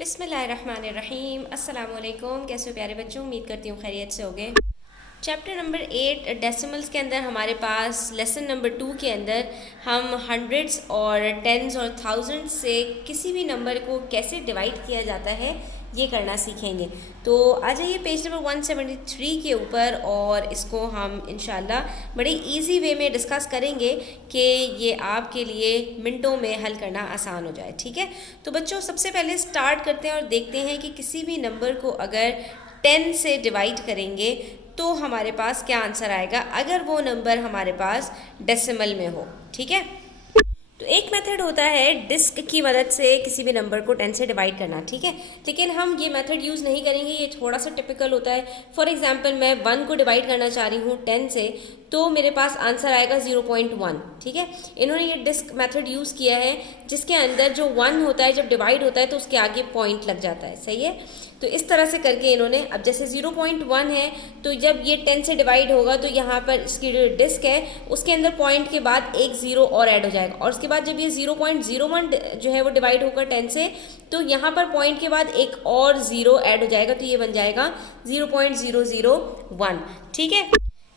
बिस्मिल्लाहिर्रहमानिर्रहीम। अस्सलाम वालेकुम। कैसे हो प्यारे बच्चों, उम्मीद करती हूँ खैरियत से होगे। चैप्टर नंबर 8 डेसिमल्स के अंदर हमारे पास लेसन नंबर 2 के अंदर हम हंड्रेड्स और टेंस और थाउजेंड्स से किसी भी नंबर को कैसे डिवाइड किया जाता है ये करना सीखेंगे। तो आ जाइए पेज नंबर 173 के ऊपर और इसको हम इंशाल्लाह बड़े इजी वे में डिस्कस करेंगे कि ये आपके लिए मिनटों में हल करना आसान हो जाए। ठीक है, तो बच्चों सबसे पहले स्टार्ट करते हैं और देखते हैं कि किसी भी नंबर को अगर 10 से डिवाइड करेंगे तो हमारे पास क्या आंसर आएगा अगर वो नंबर हमारे पास डेसिमल में हो। ठीक है, तो एक मेथड होता है डिस्क की मदद से किसी भी नंबर को 10 से डिवाइड करना। ठीक है, लेकिन हम ये मेथड यूज़ नहीं करेंगे, ये थोड़ा सा टिपिकल होता है। फॉर एग्जांपल मैं 1 को डिवाइड करना चाह रही हूँ 10 से, तो मेरे पास आंसर आएगा 0.1। ठीक है, इन्होंने ये डिस्क मेथड यूज़ किया है जिसके अंदर जो 1 होता है जब डिवाइड होता है तो उसके आगे पॉइंट लग जाता है। सही है, तो इस तरह से करके इन्होंने, अब जैसे 0.1 है तो जब ये 10 से डिवाइड होगा तो यहाँ पर इसकी जो डिस्क है उसके अंदर पॉइंट के बाद एक ज़ीरो और ऐड हो जाएगा, और उसके बाद जब ये 0.01 जो है वो डिवाइड होगा 10 से, तो यहाँ पर पॉइंट के बाद एक और ज़ीरो ऐड हो जाएगा, तो ये बन जाएगा 0.001। ठीक है,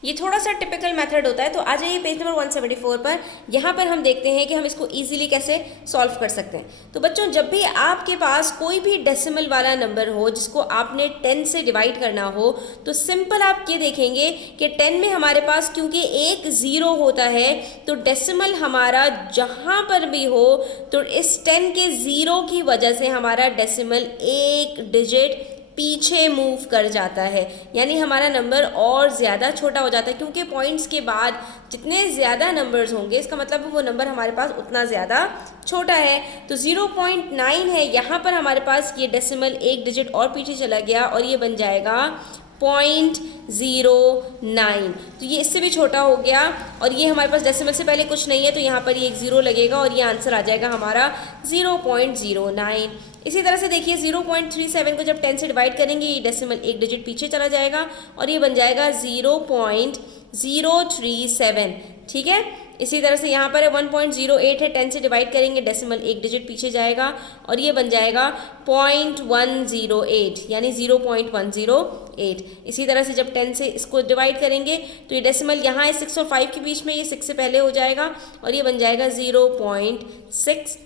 ये थोड़ा सा टिपिकल मेथड होता है। तो आ जाइए पेज नंबर 174 पर। यहाँ पर हम देखते हैं कि हम इसको इजीली कैसे सॉल्व कर सकते हैं। तो बच्चों जब भी आपके पास कोई भी डेसिमल वाला नंबर हो जिसको आपने 10 से डिवाइड करना हो, तो सिंपल आप ये देखेंगे कि 10 में हमारे पास क्योंकि एक ज़ीरो होता है तो डेसिमल हमारा जहाँ पर भी हो तो इस 10 के ज़ीरो की वजह से हमारा डेसिमल एक डिजिट पीछे मूव कर जाता है, यानी हमारा नंबर और ज़्यादा छोटा हो जाता है, क्योंकि पॉइंट्स के बाद जितने ज़्यादा नंबर्स होंगे इसका मतलब वो नंबर हमारे पास उतना ज़्यादा छोटा है। तो 0.9 है, यहाँ पर हमारे पास ये डेसिमल एक डिजिट और पीछे चला गया और ये बन जाएगा 0.09। तो ये इससे भी छोटा हो गया और ये हमारे पास डेसिमल से पहले कुछ नहीं है, तो यहाँ पर ये एक ज़ीरो लगेगा और ये आंसर आ जाएगा हमारा 0.09। इसी तरह से देखिए 0.37 को जब 10 से डिवाइड करेंगे ये डेसिमल एक डिजिट पीछे चला जाएगा और ये बन जाएगा 0.037। ठीक है, इसी तरह से यहाँ पर 1.08 है, 10 से डिवाइड करेंगे डेसिमल एक डिजिट पीछे जाएगा और ये बन जाएगा 0.108 यानी 0.108। इसी तरह से जब 10 से इसको डिवाइड करेंगे तो ये डेसिमल यहाँ है 6 और 5 के बीच में, ये 6 से पहले हो जाएगा और ये बन जाएगा 0.65।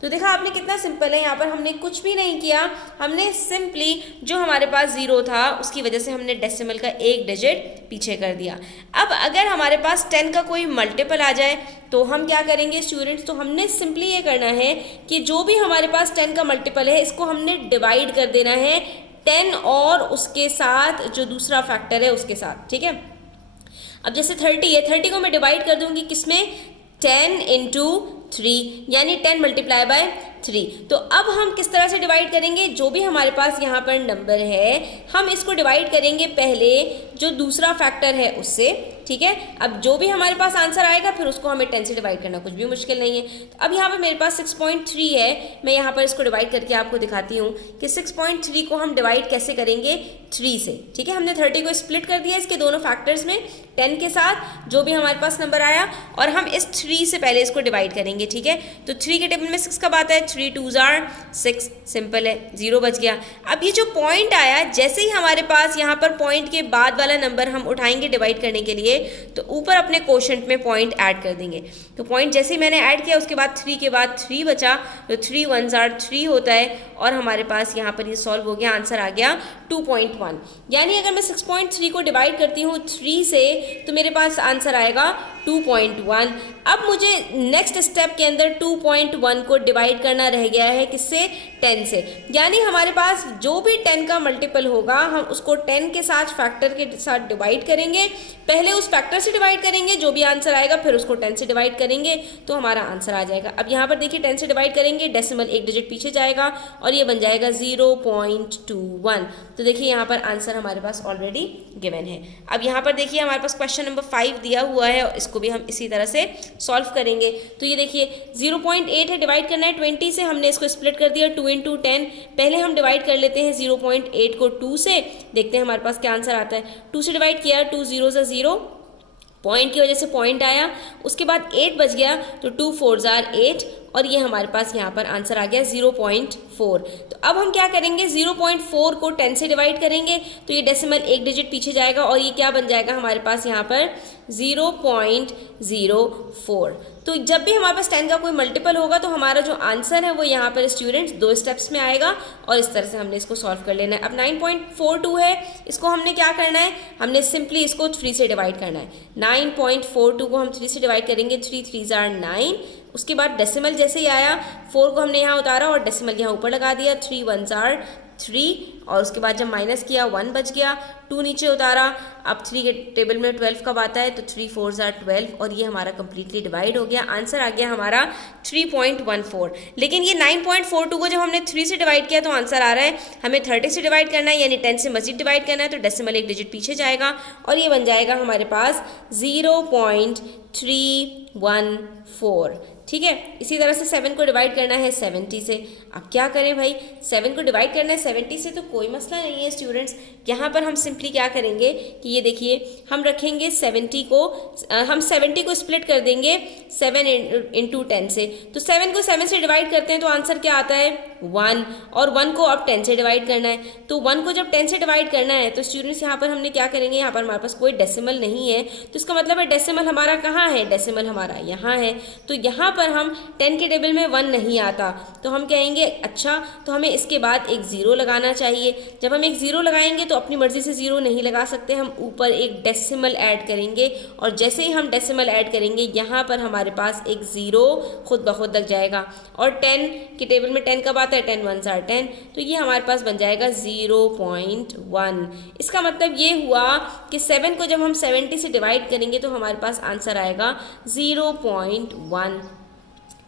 तो देखा आपने कितना सिंपल है, यहाँ पर हमने कुछ भी नहीं किया, हमने सिंपली जो हमारे पास ज़ीरो था उसकी वजह से हमने डेसिमल का एक डिजिट पीछे कर दिया। अब अगर हमारे पास 10 का कोई मल्टीपल आ जाए तो हम क्या करेंगे स्टूडेंट्स, तो हमने सिंपली ये करना है कि जो भी हमारे पास 10 का मल्टीपल है इसको हमने डिवाइड कर देना है 10 और उसके साथ जो दूसरा फैक्टर है उसके साथ। ठीक है, अब जैसे 30 है, 30 को मैं डिवाइड कर दूंगी किसमें, 10 इंटू 3 यानी 10 मल्टीप्लाई बाय 3। तो अब हम किस तरह से डिवाइड करेंगे, जो भी हमारे पास यहाँ पर नंबर है हम इसको डिवाइड करेंगे पहले जो दूसरा फैक्टर है उससे। ठीक है, अब जो भी हमारे पास आंसर आएगा फिर उसको हमें 10 से डिवाइड करना कुछ भी मुश्किल नहीं है। तो अब यहाँ पर मेरे पास 6.3 है, मैं यहाँ पर इसको डिवाइड करके आपको दिखाती हूँ कि 6.3 को हम डिवाइड कैसे करेंगे 3 से। ठीक है, हमने 30 को स्प्लिट कर दिया इसके दोनों फैक्टर्स में 10 के साथ जो भी हमारे पास नंबर आया, और हम इस 3 से पहले इसको डिवाइड करेंगे। ठीक है, तो 3 के टेबल में 6 कब आता है, 3 2s are 6, सिंपल है, 0 बच गया। अब ये जो पॉइंट आया, जैसे ही हमारे पास यहाँ पर पॉइंट के बाद वाला नंबर हम उठाएंगे डिवाइड करने के लिए तो ऊपर अपने कोशेंट में पॉइंट ऐड कर देंगे। तो पॉइंट जैसे ही मैंने ऐड किया उसके बाद 3 के बाद 3 बचा, तो 3 1s are 3 होता है और हमारे पास यहाँ पर ये सॉल्व हो गया, आंसर आ गया 2.1। यानी अगर मैं 6.3 को डिवाइड करती हूँ 3 से तो मेरे पास आंसर आएगा 2.1। अब मुझे नेक्स्ट स्टेप के अंदर 2.1 को डिवाइड करना रह गया है किससे, 10 से। यानी हमारे पास जो भी 10 का मल्टीपल होगा हम उसको 10 के साथ फैक्टर के साथ डिवाइड करेंगे, पहले उस फैक्टर से डिवाइड करेंगे, जो भी आंसर आएगा फिर उसको 10 से डिवाइड करेंगे तो हमारा आंसर आ जाएगा। अब यहाँ पर देखिए 10 से डिवाइड करेंगे डेसिमल एक डिजिट पीछे जाएगा और ये बन जाएगा 0.21। तो देखिए यहाँ पर आंसर हमारे पास ऑलरेडी गिवन है। अब यहाँ पर देखिए हमारे पास क्वेश्चन नंबर 5 दिया हुआ है और इसको भी हम इसी तरह से सॉल्व करेंगे। तो ये देखिए 0.8 है, डिवाइड करना है 20 से, हमने इसको स्प्लिट कर दिया 2 इंटू 10। पहले हम डिवाइड कर लेते हैं 0.8 को 2 से, देखते हैं हमारे पास क्या आंसर आता है। 2 से डिवाइड किया, 2 0 0, पॉइंट की वजह से पॉइंट आया, उसके बाद 8 बच गया तो 2 4s are 8 और ये हमारे पास यहाँ पर आंसर आ गया 0.4। तो अब हम क्या करेंगे, 0.4 को 10 से डिवाइड करेंगे तो ये डेसिमल एक डिजिट पीछे जाएगा और ये क्या बन जाएगा हमारे पास यहाँ पर 0.04। तो जब भी हमारे पास 10 का कोई मल्टीपल होगा तो हमारा जो आंसर है वो यहाँ पर स्टूडेंट्स 2 स्टेप्स में आएगा और इस तरह से हमने इसको सॉल्व कर लेना है। अब 9.42 है, इसको हमने क्या करना है, हमने सिंपली इसको 3 से डिवाइड करना है। 9.42 को हम 3 से डिवाइड करेंगे, 3 3s are 9। उसके बाद डेसिमल जैसे ही आया 4 को हमने यहाँ उतारा और डेसिमल यहाँ ऊपर लगा दिया, 3 1s are 3 और उसके बाद जब माइनस किया 1 बच गया, 2 नीचे उतारा। अब 3 के टेबल में 12 कब आता है तो 3 4s are 12 और ये हमारा कंप्लीटली डिवाइड हो गया। आंसर आ गया हमारा 3.14। लेकिन ये 9.42 को जब हमने 3 से डिवाइड किया तो आंसर आ रहा है हमें 30 से डिवाइड करना है, यानी 10 से मजीद डिवाइड करना है तो डेसिमल एक डिजिट पीछे जाएगा और ये बन जाएगा हमारे पास 0.314। ठीक है, इसी तरह से 7 को डिवाइड करना है 70 से। अब क्या करें भाई, 7 को डिवाइड करना है 70 से तो कोई मसला नहीं है स्टूडेंट्स। यहाँ पर हम सिंपली क्या करेंगे कि ये देखिए हम रखेंगे 70 को स्प्लिट कर देंगे 7 इंटू 10 से। तो 7 को 7 से डिवाइड करते हैं तो आंसर क्या आता है 1 और 1 को अब 10 से डिवाइड करना है। तो 1 को जब 10 से डिवाइड करना है तो स्टूडेंट्स यहाँ पर हमने क्या करेंगे, यहाँ पर हमारे पास कोई डेसिमल नहीं है तो इसका मतलब है डेसिमल हमारा कहाँ है, डेसिमल हमारा यहाँ है। तो यहाँ पर हम 10 के टेबल में 1 नहीं आता तो हम कहेंगे अच्छा तो हमें इसके बाद एक 0 लगाना चाहिए। जब हम एक 0 लगाएंगे तो अपनी मर्जी से 0 नहीं लगा सकते, हम ऊपर एक डेसिमल ऐड करेंगे और जैसे ही हम डेसिमल ऐड करेंगे यहाँ पर हमारे पास एक 0 खुद ब खुद लग जाएगा। और 10 के टेबल में 10 कब आता है, 10 1s are 10 तो ये हमारे पास बन जाएगा 0.1। इसका मतलब ये हुआ कि 7 को जब हम 70 से डिवाइड करेंगे तो हमारे पास आंसर आएगा 0.1।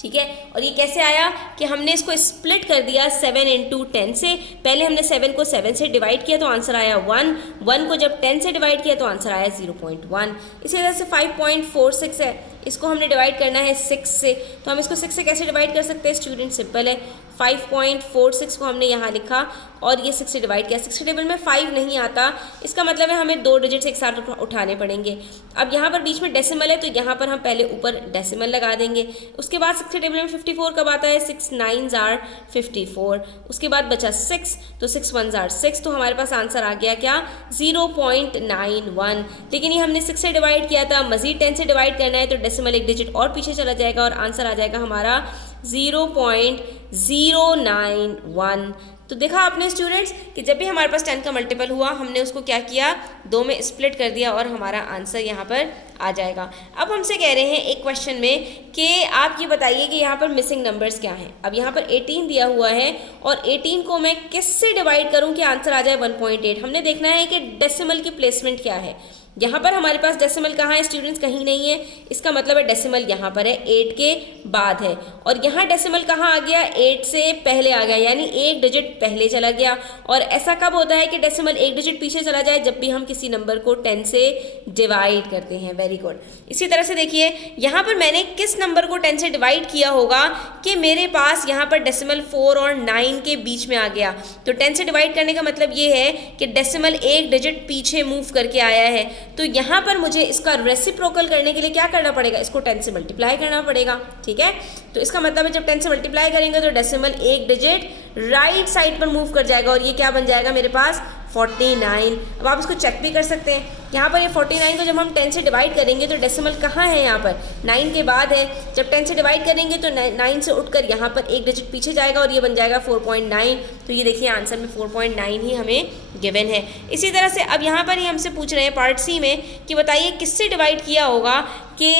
ठीक है, और ये कैसे आया कि हमने इसको स्प्लिट कर दिया 7 इंटू 10 से। पहले हमने 7 को 7 से डिवाइड किया तो आंसर आया 1, 1 को जब 10 से डिवाइड किया तो आंसर आया 0.1। इसी तरह से 5.46 है, इसको हमने डिवाइड करना है 6 से। तो हम इसको 6 से कैसे डिवाइड कर सकते हैं स्टूडेंट, सिंपल है, 5.46 को हमने यहाँ लिखा और ये 6 से डिवाइड किया। 6 के टेबल में 5 नहीं आता, इसका मतलब है हमें 2 डिजिट्स एक साथ उठाने पड़ेंगे। अब यहाँ पर बीच में डेसिमल है तो यहाँ पर हम पहले ऊपर डेसिमल लगा देंगे। उसके बाद 6 के टेबल में 54 कब आता है, 6 9s are 54। उसके बाद बचा 6 तो 6 1s are 6 तो हमारे पास आंसर आ गया क्या 0.91। लेकिन ये हमने 6 से डिवाइड किया था, मजीद 10 से डिवाइड करना है तो डेसिमल एक डिजिट और पीछे चला जाएगा और आंसर आ जाएगा हमारा 0.091। तो देखा आपने स्टूडेंट्स कि जब भी हमारे पास 10 का मल्टीपल हुआ हमने उसको क्या किया, 2 में स्प्लिट कर दिया और हमारा आंसर यहाँ पर आ जाएगा। अब हमसे कह रहे हैं एक क्वेश्चन में कि आप ये बताइए कि यहाँ पर मिसिंग नंबर्स क्या हैं। अब यहाँ पर 18 दिया हुआ है और 18 को मैं किससे डिवाइड करूँ कि आंसर आ जाए 1.8। हमने देखना है कि डेसिमल की प्लेसमेंट क्या है। यहाँ पर हमारे पास डेसिमल कहाँ है स्टूडेंट्स, कहीं नहीं है, इसका मतलब है डेसिमल यहाँ पर है, 8 के बाद है। और यहाँ डेसिमल कहाँ आ गया, 8 से पहले आ गया, यानी एक डिजिट पहले चला गया। और ऐसा कब होता है कि डेसिमल एक डिजिट पीछे चला जाए, जब भी हम किसी नंबर को 10 से डिवाइड करते हैं। Very good. इसी तरह से देखिए यहाँ पर मैंने किस नंबर को 10 से डिवाइड किया होगा कि मेरे पास यहाँ पर डेसिमल 4 और 9 के बीच में आ गया। तो 10 से डिवाइड करने का मतलब ये है कि डेसिमल एक डिजिट पीछे मूव करके आया है। तो यहाँ पर मुझे इसका रेसिप्रोकल करने के लिए क्या करना पड़ेगा, इसको 10 से मल्टीप्लाई करना पड़ेगा। ठीक है, तो इसका मतलब है जब 10 से मल्टीप्लाई करेंगे तो डेसिमल एक डिजिट राइट साइड पर मूव कर जाएगा और ये क्या बन जाएगा मेरे पास 49। अब आप इसको चेक भी कर सकते हैं, यहाँ पर ये 49 को जब हम 10 से डिवाइड करेंगे तो डेसिमल कहाँ है, यहाँ पर 9 के बाद है। जब 10 से डिवाइड करेंगे तो 9 से उठकर यहाँ पर एक डिजिट पीछे जाएगा और ये बन जाएगा 4.9। तो ये देखिए आंसर में 4.9 ही हमें गिवन है। इसी तरह से अब यहाँ पर ही हमसे पूछ रहे हैं पार्ट सी में कि बताइए किससे डिवाइड किया होगा कि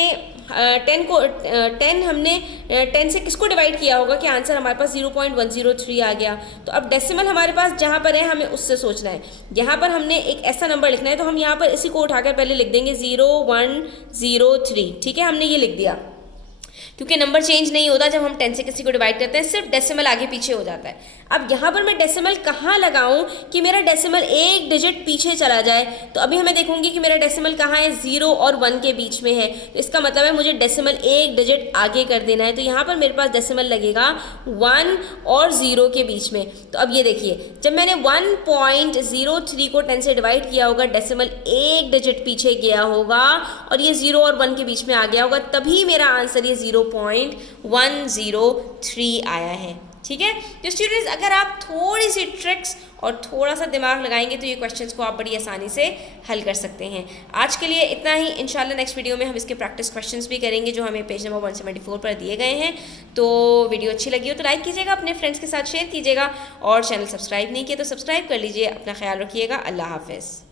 10 हमने 10 से किसको डिवाइड किया होगा कि आंसर हमारे पास 0.103 आ गया। तो अब डेसिमल हमारे पास जहाँ पर है हमें उससे सोचना है। यहाँ पर हमने एक ऐसा नंबर लिखना है तो हम यहाँ पर इसी को उठाकर पहले लिख देंगे 0103। ठीक है, हमने ये लिख दिया क्योंकि नंबर चेंज नहीं होता जब हम 10 से किसी को डिवाइड करते हैं, सिर्फ डेसिमल आगे पीछे हो जाता है। अब यहाँ पर मैं डेसिमल कहाँ लगाऊं कि मेरा डेसिमल एक डिजिट पीछे चला जाए, तो अभी हमें देखूंगी कि मेरा डेसिमल कहाँ है, 0 और 1 के बीच में है, तो इसका मतलब है मुझे डेसिमल एक डिजिट आगे कर देना है। तो यहाँ पर मेरे पास डेसिमल लगेगा 1 और 0 के बीच में। तो अब ये देखिए, जब मैंने 1.03 को 10 से डिवाइड किया होगा, डेसिमल एक डिजिट पीछे गया होगा और ये 0 और 1 के बीच में आ गया होगा, तभी मेरा आंसर ये 0.103 आया है। ठीक है, तो स्टूडेंट्स अगर आप थोड़ी सी ट्रिक्स और थोड़ा सा दिमाग लगाएंगे तो ये क्वेश्चंस को आप बड़ी आसानी से हल कर सकते हैं। आज के लिए इतना ही। इंशाल्लाह नेक्स्ट वीडियो में हम इसके प्रैक्टिस क्वेश्चंस भी करेंगे जो हमें पेज नंबर 174 पर दिए गए हैं। तो वीडियो अच्छी लगी हो तो लाइक कीजिएगा, अपने फ्रेंड्स के साथ शेयर कीजिएगा, और चैनल सब्सक्राइब नहीं किया तो सब्सक्राइब कर लीजिए। अपना ख्याल रखिएगा। अल्लाह हाफिज़।